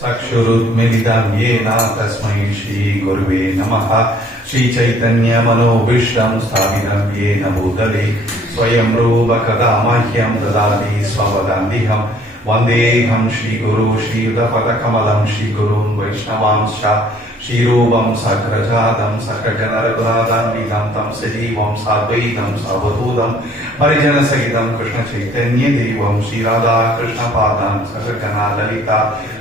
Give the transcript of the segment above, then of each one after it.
चक्षुरुन्मिलितं येन तस्मै श्रीगुरुवे नमः। श्रीचैतन्यमनोभीष्टं स्थापितं येन भूतले स्वयं रूप कदा मह्यं ददाति स्वपदान्तिकं। वन्देऽहं श्रीगुरु श्रीयुतपदकमलं श्रीगुरून् वैष्णवांश्च श्रीरूपं सग्रजातं सकलजनरघुनाथान्वितं तं सजीवं साद्वैतं सावधूतं परिजनसहितं कृष्णचैतन्यदेवं श्रीराधा कृष्णपादान् सकलजना ललिता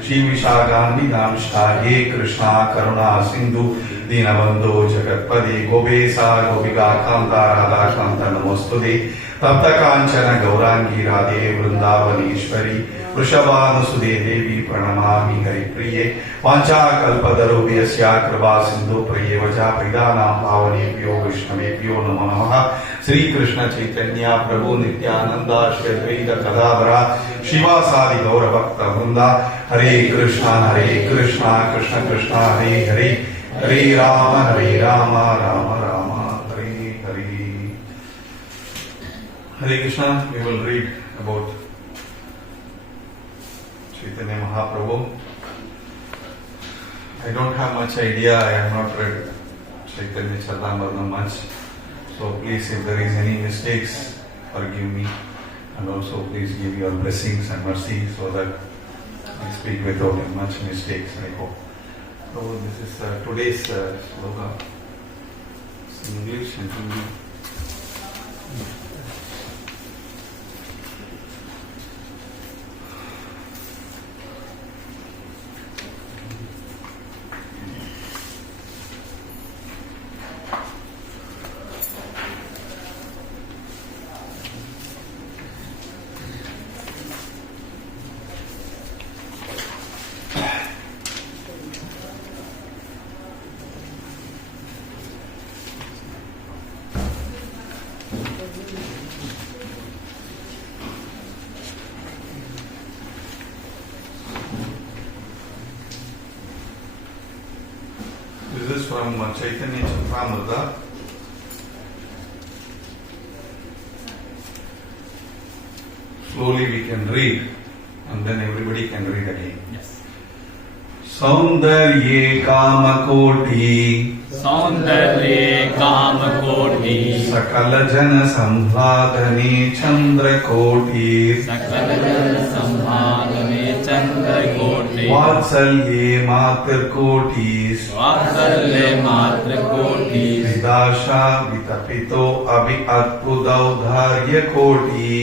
श्रीविशाखान्वितांश्च हे कृष्णा करुणा सिन्धु दीनबन्धो जगत्पते गोपेशा गोपिका कान्ता राधाकान्त नमोस्तुते। तप्त कांचन गौरांगी राधे वृंदावनेश्वरी वृषभानुसुते देवी प्रणमामि हरिप्रिये। वाञ्छाकल्पतरुभ्यश्च कृपा सिन्धु प्रियवचा परिदानां पावनेभ्यो वैष्णवेभ्यो नमो नमः। श्री कृष्ण चैतन्य प्रभु नित्यानंद श्री अद्वैत गदाधर शिवासादि गौर भक्त वृंदा। हरे Krishna Krishna Krishna Hare Hare Hare Ram Ram Ram Hare Hare. Hare Krishna, we will read about Chaitanya Mahaprabhu. I don't have much idea, I have not read Chaitanya Charitamrita much. So please, if there is any mistakes, forgive me. And also please give your blessings and mercy so that I speak without much mistakes, I hope. So this is today's sloka. It's in English and Hindi. This is from Chaitanya Charitamrita. Slowly we can read and then everybody can read again. Yes. सौन्दर्ये Kamakoti सकल जन संभादने चंद्रकोटि वात्सल्ये मातृकोटि विदाशा वितपितो अभि अद्भुतौदार्य कोटि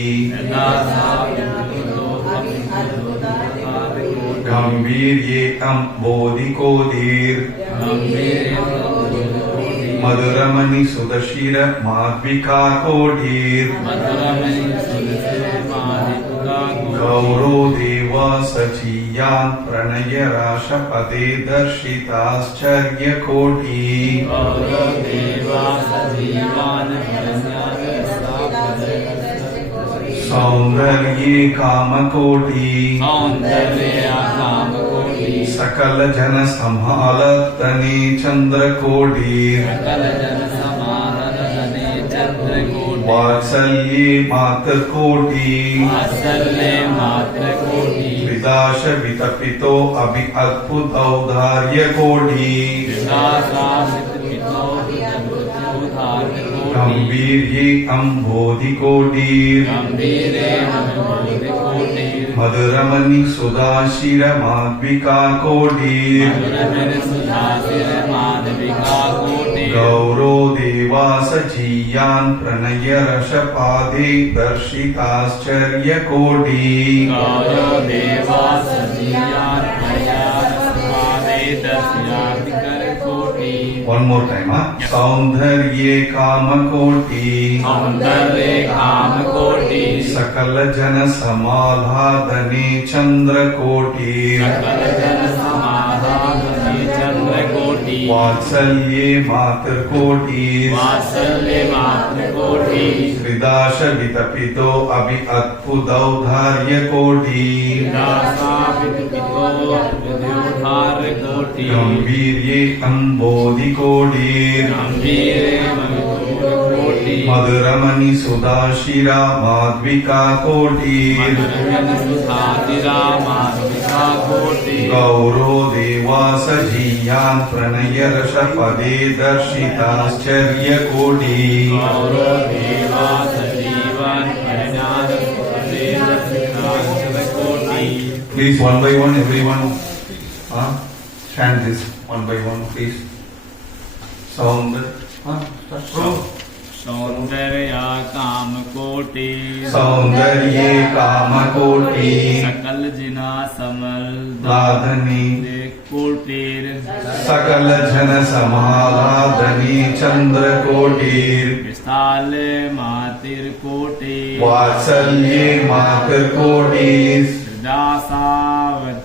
गंभीर्ये बोधिकोदीर मधुरमणि सुदशिर माध्विका कोटीर गौरो देव सचीयान् प्रणय राशपते दर्शिताश्चर्य कोटि सौंदर्ये कामकोटि सकल जन संभालतने चंद्रकोटि वात्सल्ये मातृकोटि विदाश वितपितो अभि अद्भुतौदार्य कोटि गंभीर्ये अम्बोधिकोटि मधुरमणि सुधाशिर माध्विका कोटि गौरो देवा सचीयान् प्रणय रसपादे दर्शिताश्चर्य कोटि One more time, Yes. सौंदर्ये Kamakoti सकल जन समाधादने चंद्रकोटि वात्सल्ये मातृकोटि हृदाश वितपितो अभि अद्भुतौदार्य कोटि गंभीर्ये अम्बोधिकोटि मधुरमणि सुधाशिरा माध्विका कोटि कोटि गौरो देवास जीयान् प्रणय रसपदे दर्शिताश्चर्यकोटि गौरो देवा सजीवान् परिणामपदे दर्शिताश्चर्यकोटि. Please, one by one, everyone, chant this one by one, please. Sound. Soundarya काम कोटि सौंदर्ये कामकोटि सकल जिना समल लाधनी कोटिर सकल जन समालाधनी चंद्रकोटिर विशाल मातिर कोटि वात्सल्ये मातृकोटिस् दासावतितोपय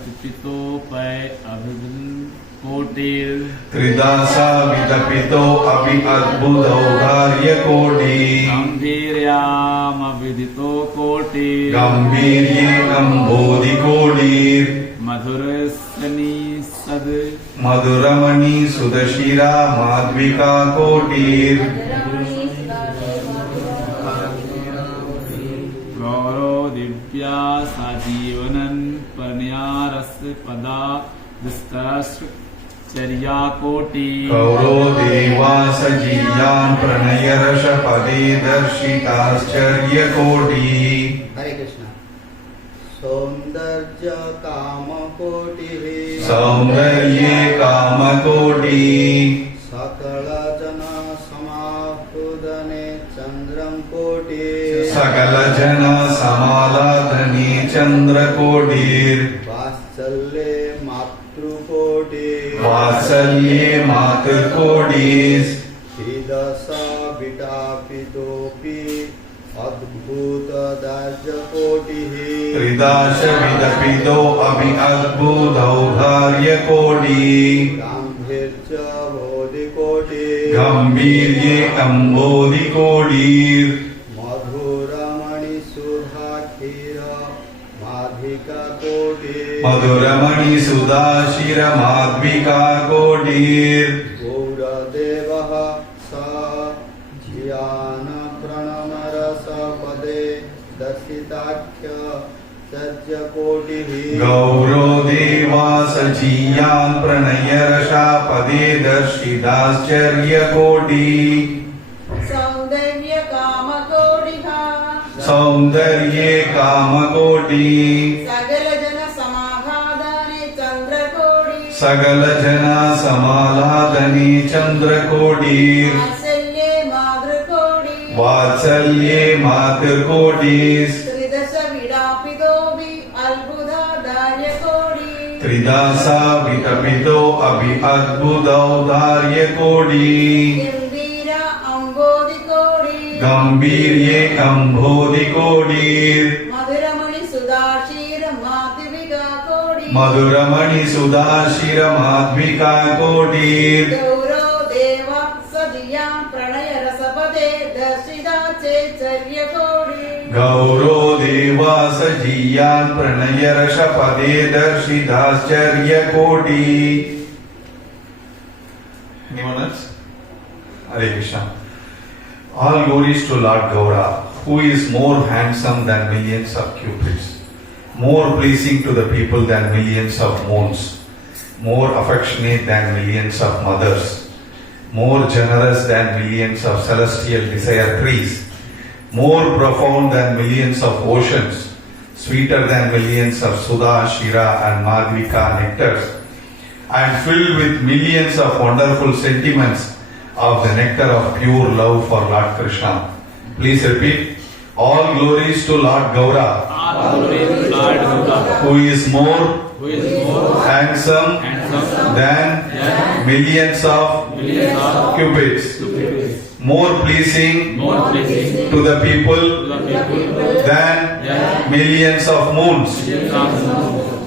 अभिभूत कोटिर त्रिदासा विदपितो अभि अद्भुतौदार्य कोटि गंभीर्यामविदितो कोटि गंभीर्ये अम्बोधि कोटिर् मधुरसनी सद मधुरमणि सुदशिरा माध्विका कोटिर् गौरव दिव्या साजीवनन परन्यारस पदा विस्तरश्र चर्या कोटि गौरो देवा सजीयान् प्रणय रसपदे दर्शिताश्चर्य कोटि. हरे कृष्ण. सौंदर्य काम कोटिः सौंदर्ये कामकोटि सकल जन समाहुदने चंद्रं कोटि सकल जन समालाधनी चंद्रकोटिर् वात्सल्ये मातृकोटि वात्सल्ये मातृकोटिस् त्रिदशा विटापितोऽपि अद्भुत दार्यकोटिः त्रिदाश विदपितो अभि अद्भुतौदार्य कोटि गाम्भीर्य बोधिकोटि गंभीर्ये अम्बोधि कोटिर् मधुरमणि सुधाखीर माधिका कोटि मधुरमणि सुधाशिर माध्विका कोटिर् गौरदेवः स धियान प्रणमरसपदे दर्शिताख्य सज्जकोटिः गौरो देवा सजीयान् प्रणय रसापदे दर्शिताश्चर्य कोटि सौंदर्य काम कोटिः सौंदर्ये कामकोटि सकल जन समाधाने चंद्रकोटि सकल जना समालाधनी चंद्रकोटिर् वात्सल्ये मातृकोटि वात्सल्ये मातृकोटिस् त्रिदश विडापितोऽपि अद्भुतादार्यकोटि त्रिदासा वितपितो अभि अद्भुतौदार्य कोटि गंभीर अम्बोधिकोटि गंभीर्ये अम्बोधि कोटिर् मधुरमणि सुधाशीर माधविका कोटि मधुरमणि सुधाशिर माध्विका कोटिर् गौरव देव सजिया प्रणय रसपदे दर्शिता चैतन्य कोटि गौरो देवा सजीयान् प्रणय रसपदे दर्शिताश्चर्य कोटि. Anyone else? Hare Krishna. All glories to Lord Gaura, who is more handsome than millions of cupids, more pleasing to the people than millions of moons, more affectionate than millions of mothers, more generous than millions of celestial desire trees, more profound than millions of oceans, sweeter than millions of Sudha, Shira and Madhvika nectars, and filled with millions of wonderful sentiments of the nectar of pure love for Lord Krishna. Please repeat. All glories to Lord Gaura, who is more handsome than millions of cupids, more pleasing to the people than millions of moons,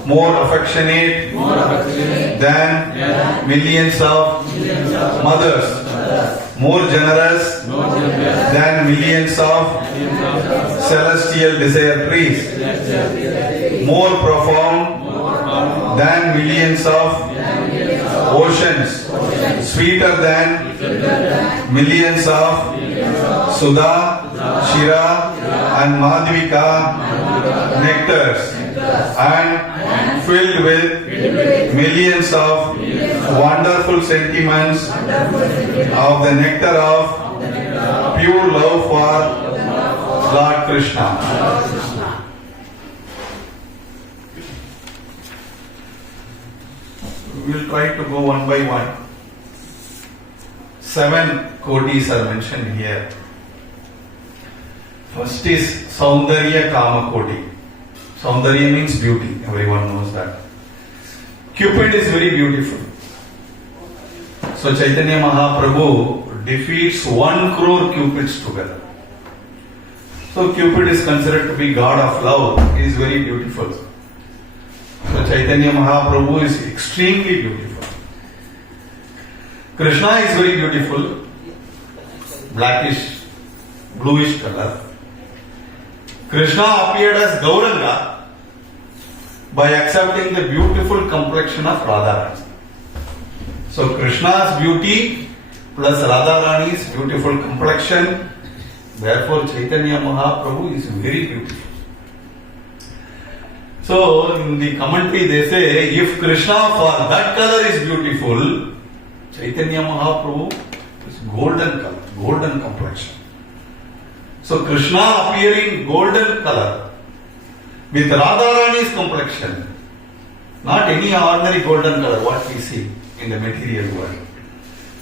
more affectionate than millions of mothers, more generous than millions of celestial desire trees, more profound than millions of oceans, sweeter than millions of Sudha, Shira and Madhvika nectars, and filled with millions of wonderful sentiments of the nectar of pure love for Lord Krishna. We will try to go one by one. 7 kotis are mentioned here. First is Saundarya Kama Koti. Saundarya means beauty. Everyone knows that. Cupid is very beautiful. So Chaitanya Mahaprabhu defeats 1 crore cupids together. So Cupid is considered to be god of love. He is very beautiful. So Chaitanya Mahaprabhu is extremely beautiful. Krishna is very beautiful. Blackish, bluish color. Krishna appeared as Gauranga by accepting the beautiful complexion of Radharani. So Krishna's beauty plus Radharani's beautiful complexion, therefore Chaitanya Mahaprabhu is very beautiful. So in the commentary they say, if Krishna for that color is beautiful, Chaitanya Mahaprabhu is golden color, golden complexion. So Krishna appearing golden color with Radharani's complexion, not any ordinary golden color what we see in the material world.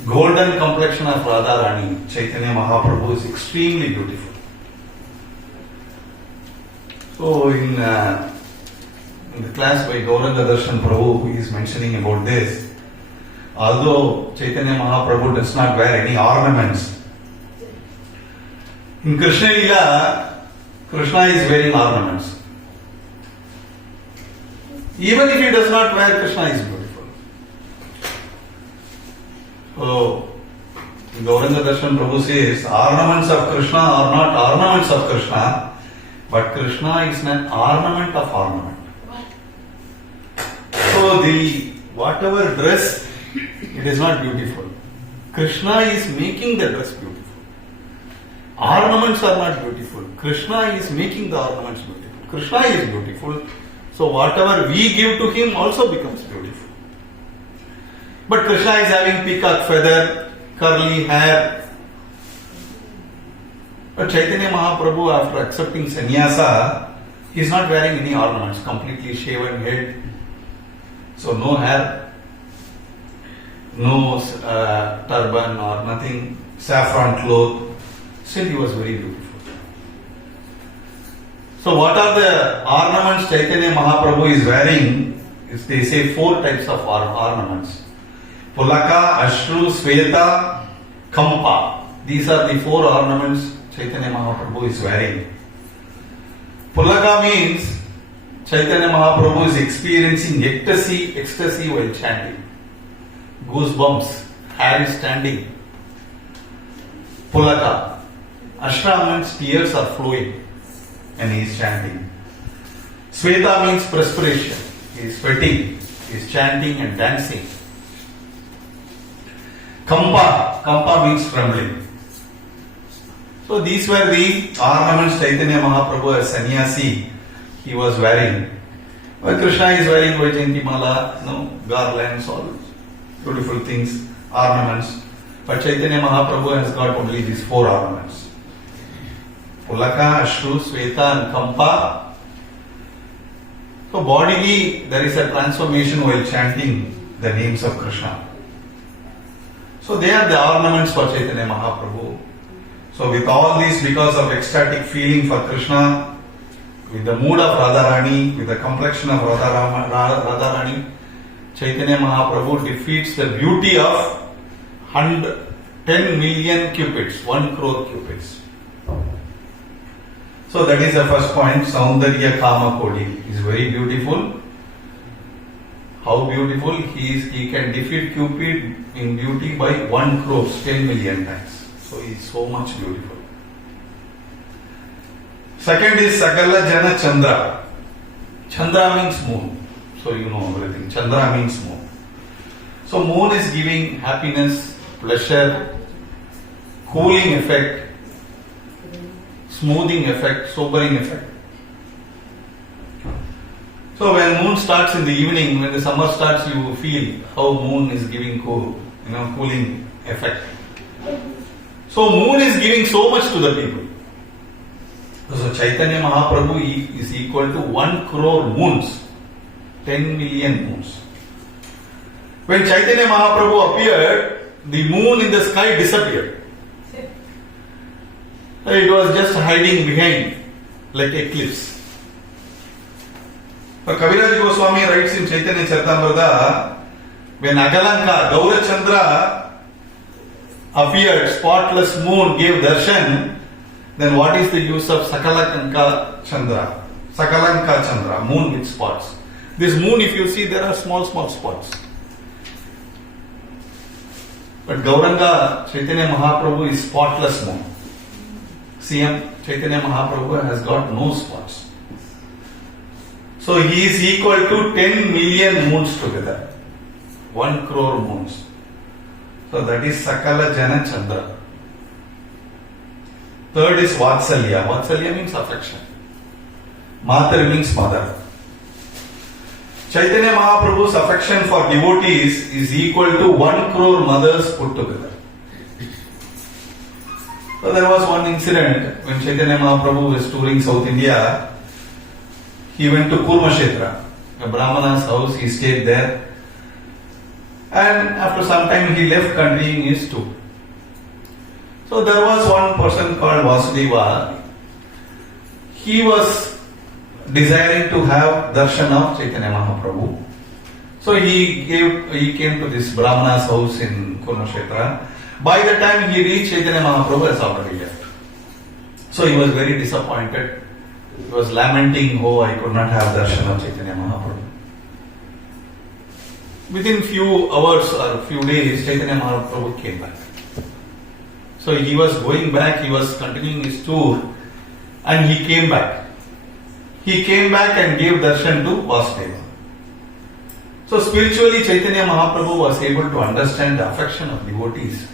Golden complexion of Radharani, Chaitanya Mahaprabhu is extremely beautiful. So in the class by Gauranga Darshan Prabhu, he is mentioning about this. Although Chaitanya Mahaprabhu does not wear any ornaments, in Krishna Lila, Krishna is wearing ornaments. Even if he does not wear, Krishna is beautiful. So, Gauranga Darshan Prabhu says, ornaments of Krishna are not ornaments of Krishna, but Krishna is an ornament of ornament. So, the whatever dress, it is not beautiful. Krishna is making the dress beautiful. Ornaments are not beautiful. Krishna is making the ornaments beautiful. Krishna is beautiful. So whatever we give to him also becomes beautiful. But Krishna is having peacock feather, curly hair. But Chaitanya Mahaprabhu, after accepting sannyasa, he is not wearing any ornaments, completely shaven head. So no hair, no turban or nothing, saffron cloth. Still he was very beautiful. So what are the ornaments Chaitanya Mahaprabhu is wearing? They say 4 types of ornaments. Pulaka, Ashru, Sweta, Kampa. These are the 4 ornaments Chaitanya Mahaprabhu is wearing. Pulaka means Chaitanya Mahaprabhu is experiencing ecstasy while chanting. Goosebumps, hair is standing. Pulaka. Ashra means tears are flowing and he is chanting. Sweta means perspiration. He is sweating, he is chanting and dancing. Kampa means trembling. So these were the ornaments Chaitanya Mahaprabhu as sannyasi he was wearing. Well, Krishna is wearing Vajayanti Mala, garlands, all beautiful things, ornaments. But Chaitanya Mahaprabhu has got only these 4 ornaments. Pulaka, Ashru, Sweta and Kampa. So bodily there is a transformation while chanting the names of Krishna. So they are the ornaments for Chaitanya Mahaprabhu. So with all this, because of ecstatic feeling for Krishna, with the mood of Radharani, with the complexion of Radharani, Chaitanya Mahaprabhu defeats the beauty of 10 million cupids, 1 crore cupids. So that is the first point. Saundarya Kama Kodi is very beautiful. How beautiful? He can defeat Cupid in beauty by 1 crore, 10 million times. So he is so much beautiful. Second is Sakala Jana Chandra. Chandra means moon. So you know everything. Chandra means moon. So moon is giving happiness, pleasure, cooling effect, smoothing effect, sobering effect. So when moon starts in the evening, when the summer starts, you feel how moon is giving cooling effect. So moon is giving so much to the people. So Chaitanya Mahaprabhu is equal to 1 crore moons, 10 million moons. When Chaitanya Mahaprabhu appeared, the moon in the sky disappeared. It was just hiding behind like eclipse. But Kaviraj Goswami writes in Chaitanya Charitamrita, when Agalanka, Gaurachandra appeared, spotless moon gave darshan, then what is the use of Sakalanka Chandra? Sakalanka Chandra, moon with spots. This moon, if you see, there are small spots. But Gauranga Chaitanya Mahaprabhu is spotless moon. CM Chaitanya Mahaprabhu has got no spots. So he is equal to 10 million moons together. 1 crore moons. So that is Sakala Jana Chandra. Third is Vatsalya. Vatsalya means affection. Matar means mother. Chaitanya Mahaprabhu's affection for devotees is equal to 1 crore mothers put together. So there was one incident when Chaitanya Mahaprabhu was touring South India. He went to Kurmashetra, a Brahmana's house. He stayed there. And after some time he left continuing his tour. So there was one person called Vasudeva. He was desiring to have darshan of Chaitanya Mahaprabhu. So he came to this Brahmana's house in Kurmashetra. By the time he reached, Chaitanya Mahaprabhu has already left. So he was very disappointed. He was lamenting, oh, I could not have darshan of Chaitanya Mahaprabhu. Within few hours or few days, Chaitanya Mahaprabhu came back. So he was going back, he was continuing his tour, and he came back. He came back and gave darshan to Vasudeva. So spiritually, Chaitanya Mahaprabhu was able to understand the affection of devotees.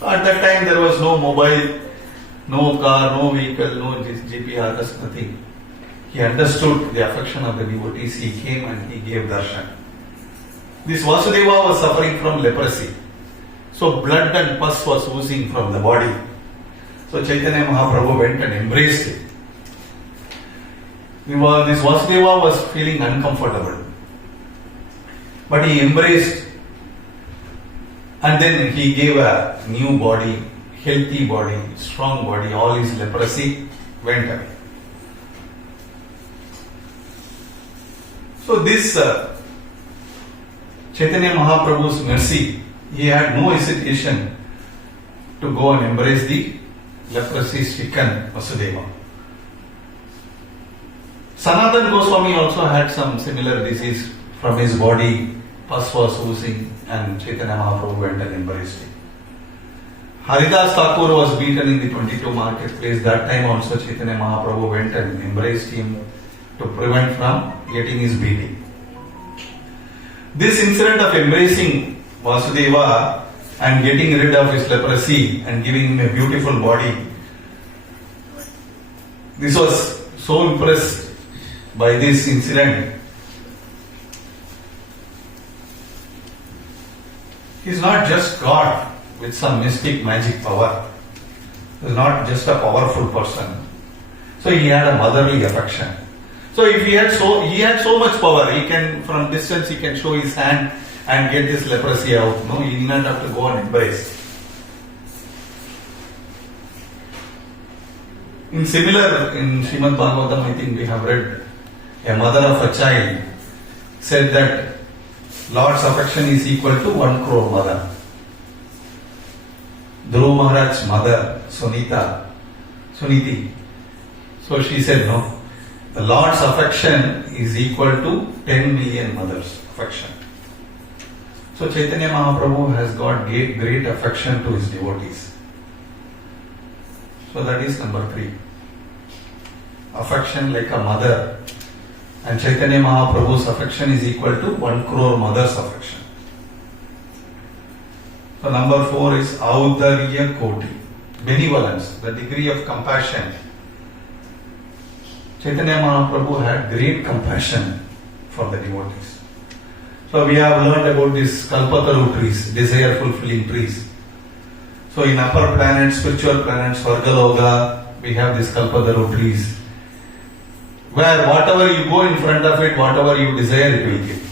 At that time, there was no mobile, no car, no vehicle, no GPS, nothing. He understood the affection of the devotees. He came and he gave darshan. This Vasudeva was suffering from leprosy. So blood and pus was oozing from the body. So Chaitanya Mahaprabhu went and embraced him. This Vasudeva was feeling uncomfortable. But he embraced, and then he gave a new body, healthy body, strong body. All his leprosy went away. So this Chaitanya Mahaprabhu's mercy, he had no hesitation to go and embrace the leprosy-stricken Vasudeva. Sanatana Goswami also had some similar disease from his body. Pus was oozing, and Chaitanya Mahaprabhu went and embraced him. Haridas Thakur was beaten in the 22 marketplace. That time also Chaitanya Mahaprabhu went and embraced him to prevent from getting his beating. This incident of embracing Vasudeva and getting rid of his leprosy and giving him a beautiful body, this was so impressed by this incident. He is not just God with some mystic magic power. He is not just a powerful person. So he had a motherly affection. So if he had so much power, he can from distance he can show his hand and get this leprosy out. No, he did not have to go and embrace. In Srimad Bhagavatam, I think we have read, a mother of a child said that Lord's affection is equal to 1 crore mother. Dhruv Maharaj's mother, Suniti. So she said, no, the Lord's affection is equal to 10 million mothers' affection. So Chaitanya Mahaprabhu has got great affection to his devotees. So that is number 3. Affection like a mother. And Chaitanya Mahaprabhu's affection is equal to 1 crore mother's affection. So number 4 is Audarya Koti, benevolence, the degree of compassion. Chaitanya Mahaprabhu had great compassion for the devotees. So we have learned about these kalpataru trees, desire fulfilling trees. So in upper planets, spiritual planets, Svargaloka, we have these kalpataru trees, where whatever you go in front of it, whatever you desire, it will give.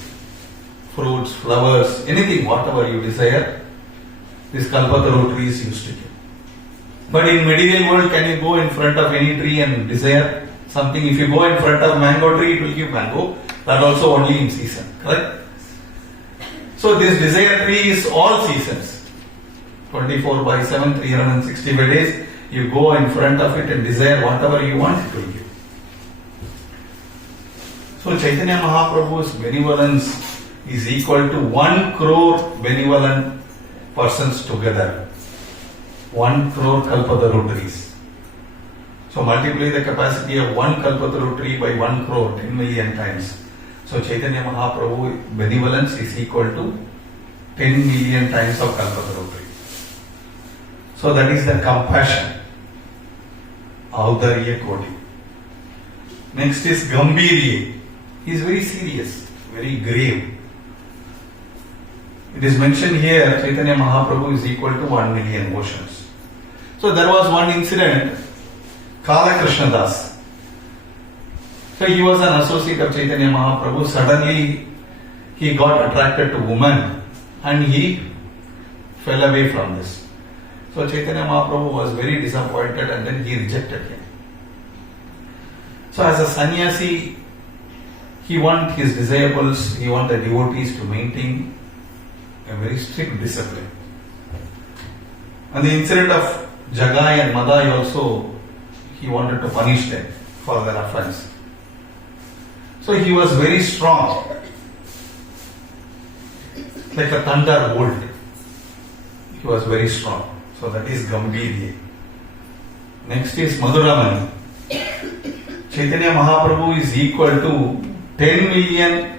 Fruits, flowers, anything, whatever you desire, these kalpataru trees used to give. But in material world, can you go in front of any tree and desire something? If you go in front of mango tree, it will give mango. That also only in season, correct? So this desire tree is all seasons. 24/7, 365 days, you go in front of it and desire whatever you want, it will give. So Chaitanya Mahaprabhu's benevolence is equal to 1 crore benevolent persons together. 1 crore kalpataru trees. So multiply the capacity of 1 kalpataru tree by 1 crore, 10 million times. So Chaitanya Mahaprabhu benevolence is equal to 10 million times of kalpataru tree. So that is the compassion. Audarya Koti. Next is Gambhirya. He is very serious, very grave. It is mentioned here, Chaitanya Mahaprabhu is equal to 1 million oceans. So there was one incident, Kala Krishna Das. So he was an associate of Chaitanya Mahaprabhu. Suddenly he got attracted to woman and he fell away from this. So Chaitanya Mahaprabhu was very disappointed and then he rejected him. So as a sannyasi, he wants his disciples, he wants the devotees to maintain a very strict discipline. And the incident of Jagai and Madai also, he wanted to punish them for their offense. So he was very strong, like a thunderbolt. He was very strong. So that is Gambhirya. Next is Madhuramani. Chaitanya Mahaprabhu is equal to 10 million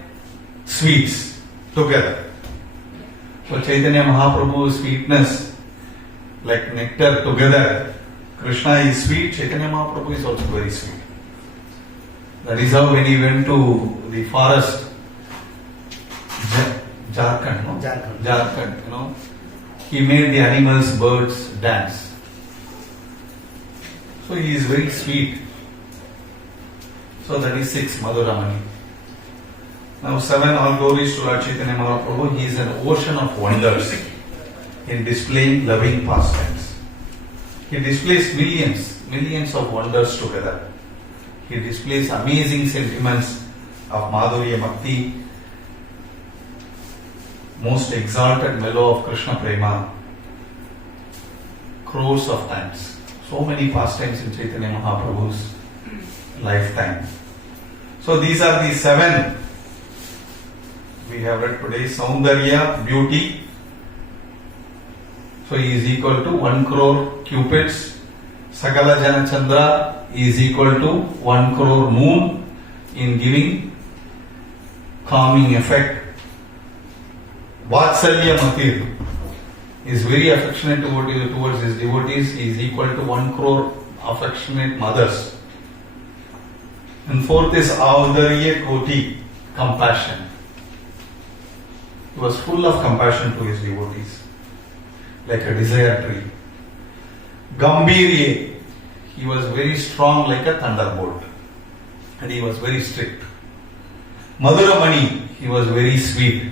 sweets together. So Chaitanya Mahaprabhu's sweetness, like nectar together. Krishna is sweet, Chaitanya Mahaprabhu is also very sweet. That is how when he went to the forest, Jharkhand, no? Jharkhand, he made the animals, birds dance. So he is very sweet. So that is 6, Madhuramani. Now 7, all glories to Lord Chaitanya Mahaprabhu. He is an ocean of wonders in displaying loving pastimes. He displays millions of wonders together. He displays amazing sentiments of Madhurya Bhakti, most exalted mellow of Krishna Prema, crores of times. So many pastimes in Chaitanya Mahaprabhu's lifetime. So these are the 7 we have read today. Saundarya, beauty. So he is equal to 1 crore cupids. Sakala Jana Chandra is equal to 1 crore moon in giving calming effect. Vatsalya Matir is very affectionate towards his devotees. He is equal to 1 crore affectionate mothers. And 4th is Audarya Koti, compassion. He was full of compassion to his devotees, like a desire tree. Gambhirya, he was very strong like a thunderbolt, and he was very strict. Madhuramani, he was very sweet,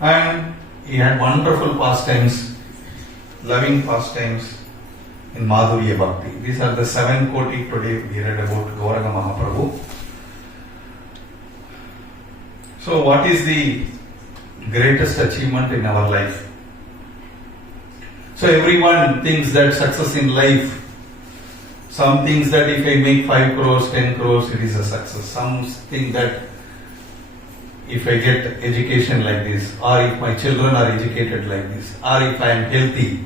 and he had wonderful pastimes, loving pastimes in Madhurya Bhakti. These are the 7 koti today we read about Gauranga Mahaprabhu. So what is the greatest achievement in our life? So everyone thinks that success in life, some thinks that if I make 5 crores, 10 crores, it is a success. Some think that if I get education like this, or if my children are educated like this, or if I am healthy,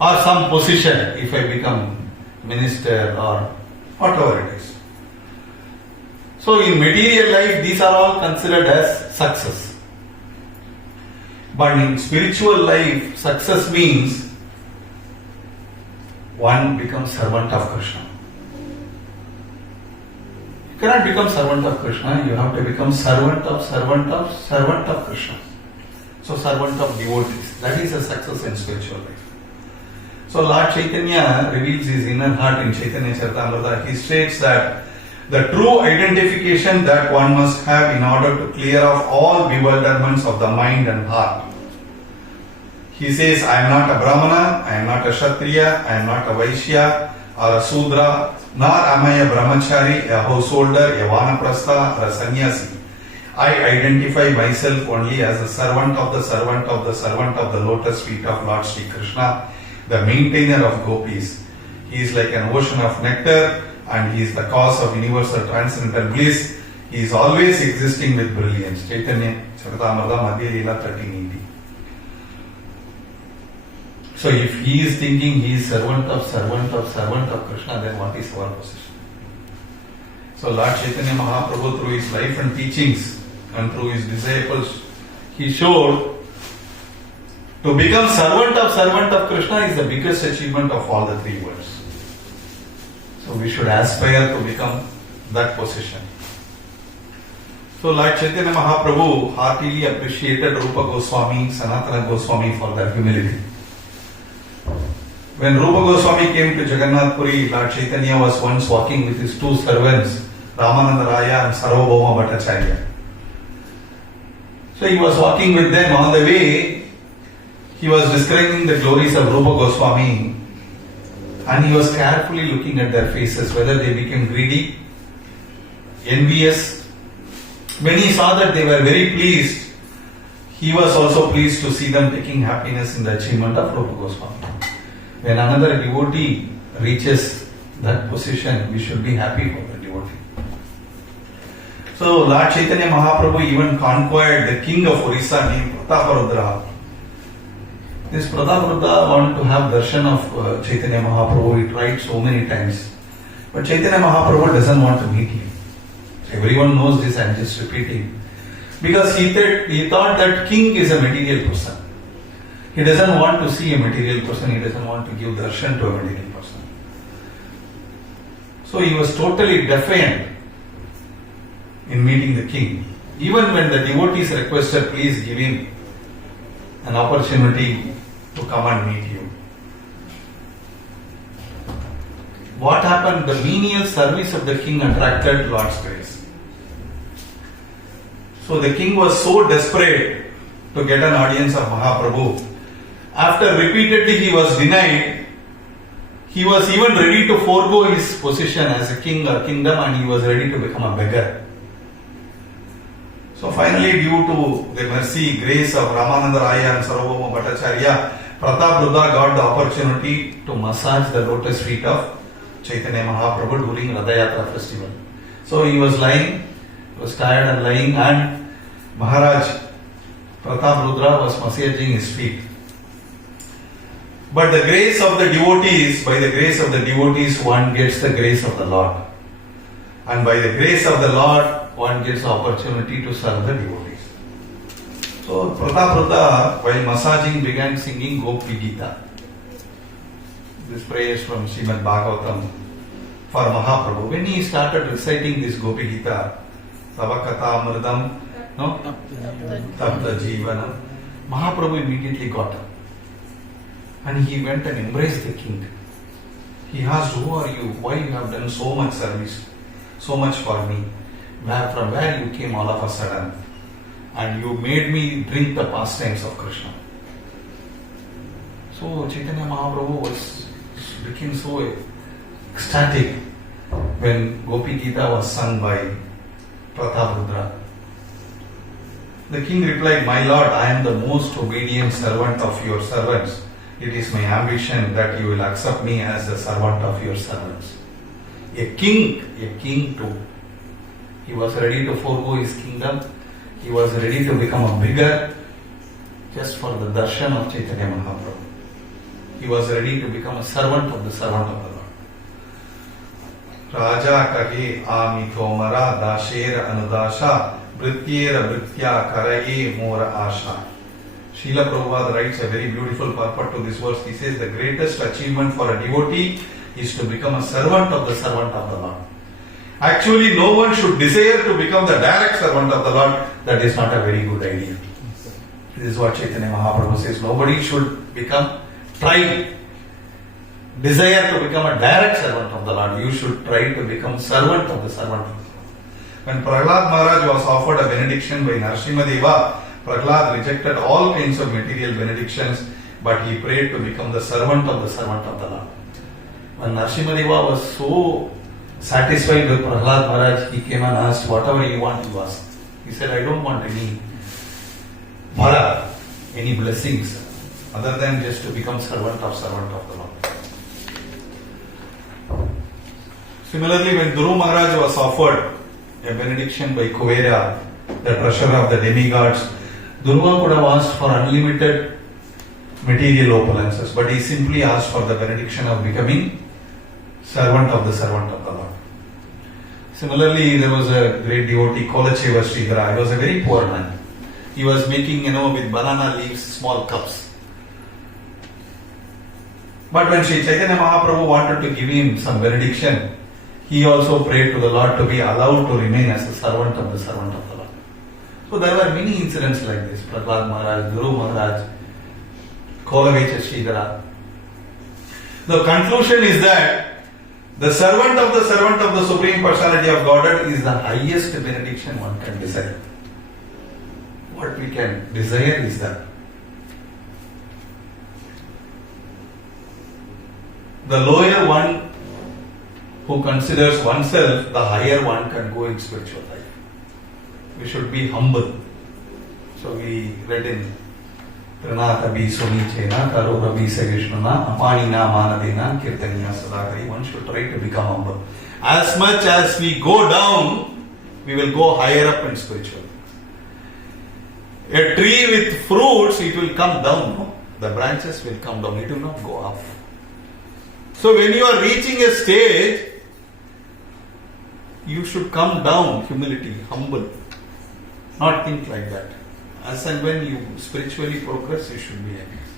or some position, if I become minister or whatever it is. So in material life, these are all considered as success. But in spiritual life, success means one becomes servant of Krishna. cannot become servant of Krishna. You have to become servant of Krishna. So servant of devotees. That is a success in spiritual life. So Lord Chaitanya reveals his inner heart in Chaitanya Charitamrita. He states that the true identification that one must have in order to clear off all bewilderments of the mind and heart. He says, I am not a Brahmana, I am not a Kshatriya, I am not a Vaishya or a Sudra, nor am I a Brahmachari, a householder, a Vanaprastha or a Sannyasi. I identify myself only as the servant of the lotus feet of Lord Sri Krishna, the maintainer of gopis. He is like an ocean of nectar and he is the cause of universal transcendental bliss. He is always existing with brilliance. Chaitanya Charitamrita Madhya Leela 1380. So if he is thinking he is servant of Krishna, then what is our position? So Lord Chaitanya Mahaprabhu, through his life and teachings and through his disciples, he showed to become servant of Krishna is the biggest achievement of all the three worlds. So we should aspire to become that position. So Lord Chaitanya Mahaprabhu heartily appreciated Rupa Goswami, Sanatana Goswami for their humility. When Rupa Goswami came to Jagannath Puri, Lord Chaitanya was once walking with his two servants, Ramananda Raya and Sarvabhauma Bhattacharya. So he was walking with them. On the way, he was describing the glories of Rupa Goswami and he was carefully looking at their faces, whether they became greedy, envious. When he saw that they were very pleased, he was also pleased to see them taking happiness in the achievement of Rupa Goswami. When another devotee reaches that position, we should be happy for the devotee. So Lord Chaitanya Mahaprabhu even conquered the king of Orissa named Prataparudra. This Prataparudra wanted to have darshan of Chaitanya Mahaprabhu. He tried so many times. But Chaitanya Mahaprabhu doesn't want to meet him. Everyone knows this, I am just repeating. Because he thought that king is a material person. He doesn't want to see a material person, he doesn't want to give darshan to a material person. So he was totally defiant in meeting the king. Even when the devotees requested, please give him an opportunity to come and meet you. What happened? The menial service of the king attracted Lord's grace. So the king was so desperate to get an audience of Mahaprabhu. After repeatedly he was denied, he was even ready to forego his position as a king or kingdom and he was ready to become a beggar. So finally, due to the mercy, grace of Ramananda Raya and Sarvabhauma Bhattacharya, Prataparudra got the opportunity to massage the lotus feet of Chaitanya Mahaprabhu during Radha festival. So he was lying, he was tired and lying, and Maharaj Prataparudra was massaging his feet. But the grace of the devotees, by the grace of the devotees, one gets the grace of the Lord. And by the grace of the Lord, one gets the opportunity to serve the devotees. So Prataparudra, while massaging, began singing Gopi Gita. This prayer is from Srimad Bhagavatam for Mahaprabhu. When he started reciting this Gopi Gita, Tava Katha Amridam, Tapta Jivanam, Mahaprabhu immediately got up. And he went and embraced the king. He asked, who are you? Why you have done so much service, so much for me? From where you came all of a sudden? And you made me drink the pastimes of Krishna. So Chaitanya Mahaprabhu became so ecstatic when Gopi Gita was sung by Prataparudra. The king replied, my lord, I am the most obedient servant of your servants. It is my ambition that you will accept me as the servant of your servants. A king too. He was ready to forego his kingdom. He was ready to become a beggar just for the darshan of Chaitanya Mahaprabhu. He was ready to become a servant of the Lord. Raja kahe ami tomara dashera anudasha brityera britya karaye mora asha. Srila Prabhupada writes a very beautiful purport to this verse. He says the greatest achievement for a devotee is to become a servant of the Lord. Actually, no one should desire to become the direct servant of the Lord. That is not a very good idea. This is what Chaitanya Mahaprabhu says. Nobody should desire to become a direct servant of the Lord. You should try to become servant of the servant of the Lord. When Prahlad Maharaj was offered a benediction by Narasimha, Prahlad rejected all kinds of material benedictions, but he prayed to become the servant of the Lord. When Narasimha was so satisfied with Prahlad Maharaj, he came and asked, whatever you want, you ask. He said, I don't want any bhara, any blessings, other than just to become servant of the Lord. Similarly, when Dhruva Maharaj was offered a benediction by Kuvera, the treasurer of the demigods, Dhruva could have asked for unlimited material opulences, but he simply asked for the benediction of becoming servant of the Lord. Similarly, there was a great devotee, Kolacheva Sridhara. He was a very poor man. He was making, with banana leaves, small cups. But when Sri Chaitanya Mahaprabhu wanted to give him some benediction, he also prayed to the Lord to be allowed to remain as a servant of the Lord. So there were many incidents like this. Prahlad Maharaj, Guru Maharaj, Kolavecha Sridhara. The conclusion is that the servant of the Supreme Personality of Godhead is the highest benediction one can desire. What we can desire is that the lower one who considers oneself, the higher one can go in spiritual life. We should be humble. So we read in Pranatabi Sunichena, Karorabi Savishnana, Apanina Manadina, Kirtanya Sadakari. One should try to become humble. As much as we go down, we will go higher up in spiritual. A tree with fruits, it will come down. No? The branches will come down. It will not go up. So when you are reaching a stage, you should come down, humility, humble. Not think like that. As and when you spiritually progress, you should be like this.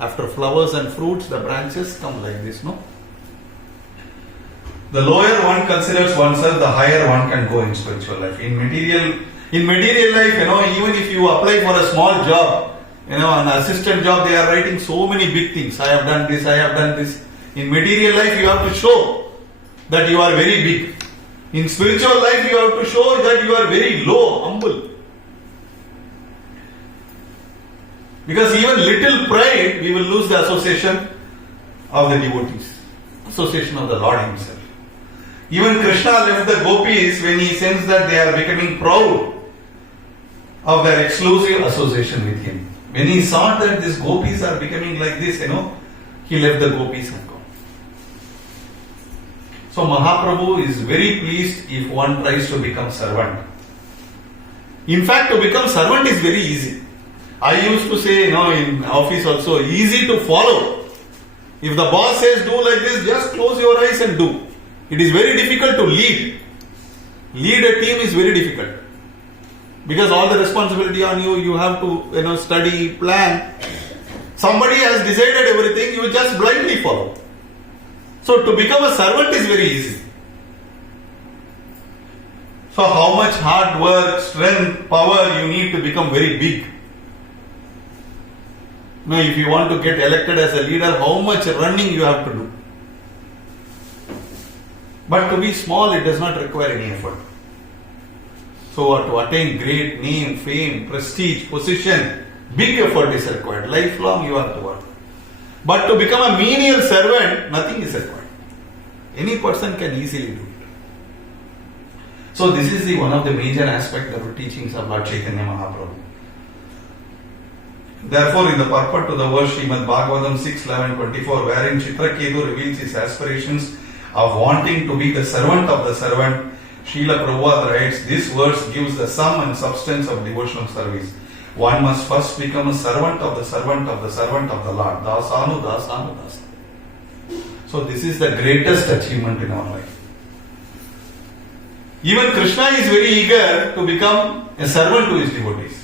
After flowers and fruits, the branches come like this, no? The lower one considers oneself, the higher one can go in spiritual life. In material life, even if you apply for a small job, an assistant job, they are writing so many big things. I have done this. In material life, you have to show that you are very big. In spiritual life, you have to show that you are very low, humble. Because even little pride, we will lose the association of the devotees, association of the Lord Himself. Even Krishna left the gopis when he sensed that they are becoming proud of their exclusive association with Him. When he saw that these gopis are becoming like this, he left the gopis and gone. So Mahaprabhu is very pleased if one tries to become servant. In fact, to become servant is very easy. I used to say, in office also, easy to follow. If the boss says do like this, just close your eyes and do. It is very difficult to lead. Lead a team is very difficult. Because all the responsibility on you, you have to, study, plan. Somebody has decided everything, you just blindly follow. So to become a servant is very easy. So how much hard work, strength, power you need to become very big. If you want to get elected as a leader, how much running you have to do. But to be small, it does not require any effort. So to attain great name, fame, prestige, position, big effort is required. Lifelong you have to work. But to become a menial servant, nothing is required. Any person can easily do it. So this is one of the major aspects of the teachings of Lord Chaitanya Mahaprabhu. Therefore, in the purport to the verse Srimad Bhagavatam 6:11-24, wherein Chitraketu reveals his aspirations of wanting to be the servant of the servant, Srila Prabhupada writes, this verse gives the sum and substance of devotional service. One must first become a servant of the servant of the servant of the Lord. Dasanu, dasanu, dasanu. So this is the greatest achievement in our life. Even Krishna is very eager to become a servant to his devotees.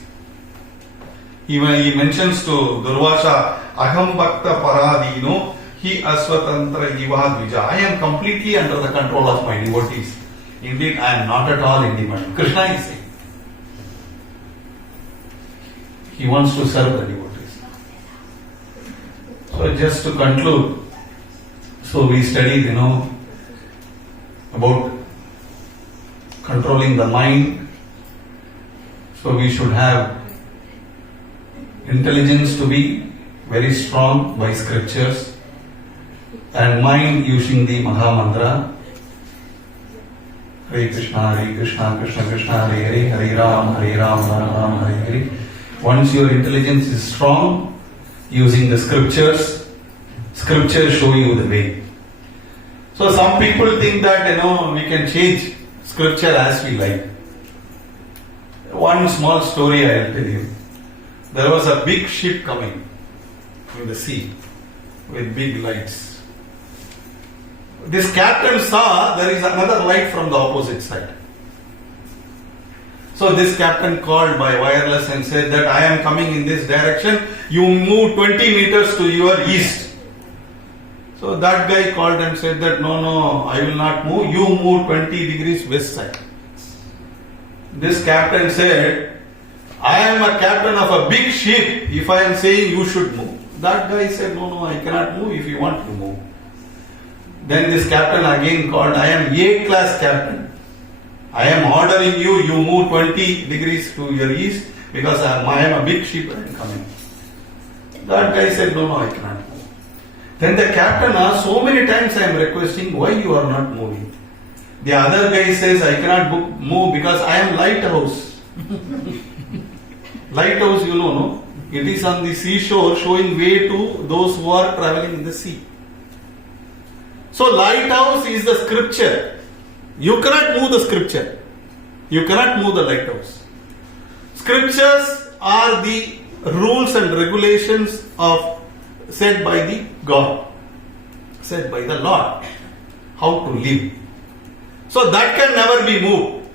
He mentions to Durvasha, Aham Bhakta Paradino, Hi Aswatantra Jiva Dvija. I am completely under the control of my devotees. Indeed, I am not at all independent. Krishna is saying. He wants to serve the devotees. So just to conclude, so we studied, about controlling the mind. So we should have intelligence to be very strong by scriptures and mind using the Maha Mantra. Hare Krishna, Krishna Krishna, Hare Hare, Hare Ram, Ram Ram, Hare Hare. Once your intelligence is strong, using the scriptures show you the way. So some people think that, we can change scripture as we like. One small story I will tell you. There was a big ship coming in the sea with big lights. This captain saw there is another light from the opposite side. So this captain called by wireless and said that I am coming in this direction, you move 20 meters to your east. So that guy called and said that no, I will not move, you move 20 degrees west side. This captain said, I am a captain of a big ship, if I am saying you should move. That guy said, no, I cannot move if you want to move. Then this captain again called, I am A-class captain. I am ordering you move 20 degrees to your east because I am a big ship and I am coming. That guy said, no, I cannot move. Then the captain asked, so many times I am requesting, why you are not moving? The other guy says, I cannot move because I am lighthouse. Lighthouse, no? It is on the seashore showing way to those who are traveling in the sea. So lighthouse is the scripture. You cannot move the scripture. You cannot move the lighthouse. Scriptures are the rules and regulations set by the God, said by the Lord, how to live. So that can never be moved.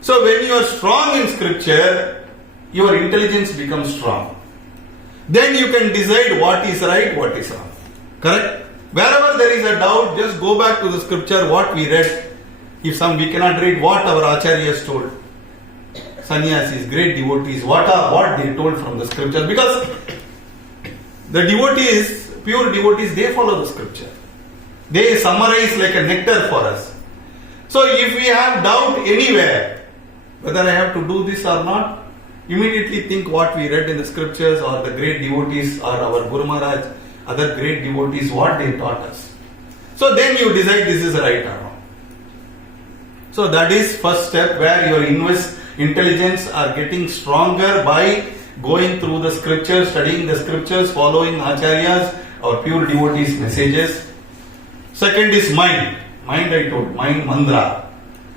So when you are strong in scripture, your intelligence becomes strong. Then you can decide what is right, what is wrong. Correct? Wherever there is a doubt, just go back to the scripture, what we read. If we cannot read what our acharyas told. Sannyasis, great devotees, what they told from the scripture. Because the devotees, pure devotees, they follow the scripture. They summarize like a nectar for us. So if we have doubt anywhere, whether I have to do this or not, immediately think what we read in the scriptures or the great devotees or our Guru Maharaj, other great devotees, what they taught us. So then you decide this is right or wrong. So that is first step where your intelligence are getting stronger by going through the scriptures, studying the scriptures, following acharyas or pure devotees' messages. Second is mind. Mind I told, mind mandra.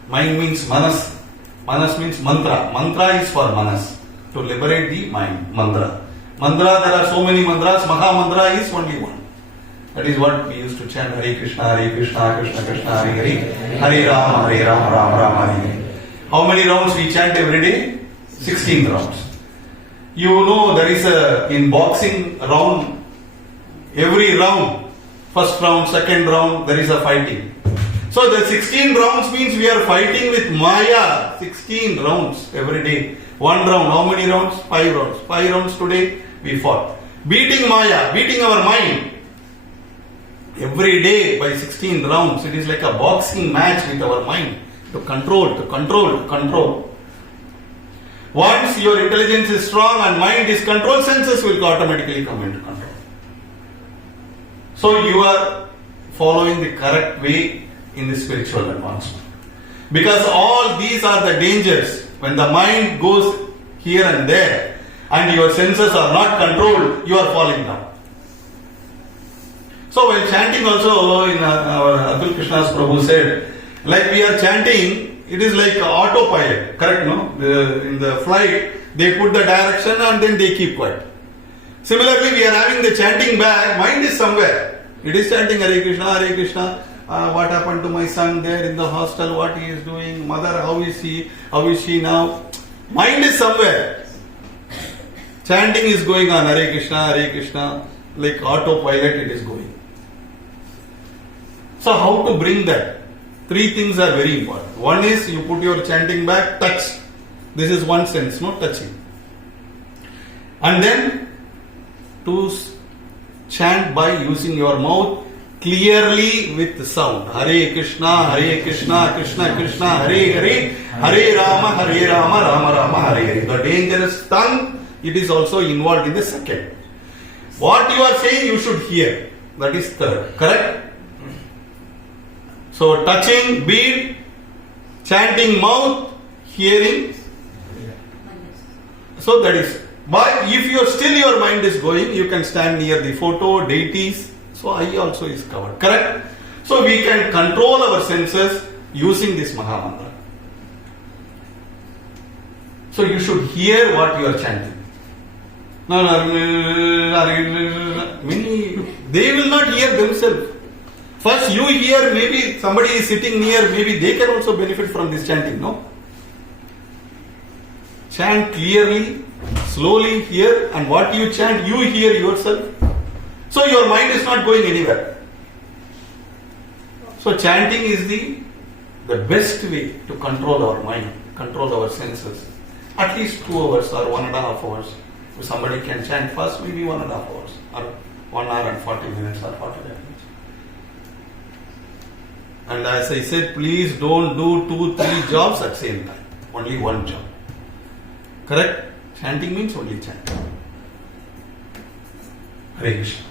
Mind means manas. Manas means mantra. Mantra is for manas, to liberate the mind, mandra. Mandra, there are so many mantras. Maha mantra is only one. That is what we used to chant, Hare Krishna, Krishna Krishna, Hare Hare, Hare Ram, Ram Hare Hare. How many rounds we chant every day? 16 rounds. You know there is in boxing round, every round, first round, second round, there is a fighting. So the 16 rounds means we are fighting with Maya, 16 rounds every day. One round, how many rounds? 5 rounds. 5 rounds today we fought. Beating Maya, beating our mind. Every day by 16 rounds, it is like a boxing match with our mind. To control. Once your intelligence is strong and mind is controlled, senses will automatically come into control. So you are following the correct way in the spiritual advancement. Because all these are the dangers. When the mind goes here and there and your senses are not controlled, you are falling down. So while chanting also, in our Atul Krishna's Prabhu said, like we are chanting, it is like autopilot, correct, no? In the flight, they put the direction and then they keep quiet. Similarly, we are having the chanting bag, mind is somewhere. It is chanting Hare Krishna, what happened to my son there in the hostel, what he is doing, mother, how is she now? Mind is somewhere. Chanting is going on, Hare Krishna, like autopilot it is going. So how to bring that? Three things are very important. One is you put your chanting bag, touch. This is one sense, no touching. And then to chant by using your mouth clearly with sound. Hare Krishna, Krishna Krishna, Hare Hare, Hare Rama, Rama Rama, Hare Hare. The dangerous tongue, it is also involved in the second. What you are saying, you should hear. That is third. Correct? So touching, bead, chanting mouth, hearing. So that is. But if your mind is going, you can stand near the photo, deities. So eye also is covered. Correct? So we can control our senses using this Maha Mantra. So you should hear what you are chanting. Many, they will not hear themselves. First you hear, maybe somebody is sitting near, maybe they can also benefit from this chanting, no? Chant clearly, slowly hear, and what you chant, you hear yourself. So your mind is not going anywhere. So chanting is the best way to control our mind, control our senses. At least 2 hours or 1.5 hours. If somebody can chant first, maybe 1.5 hours or 1 hour and 40 minutes or 45 minutes. And as I said, please don't do 2-3 jobs at the same time. Only one job. Correct? Chanting means only chanting. Hare Krishna.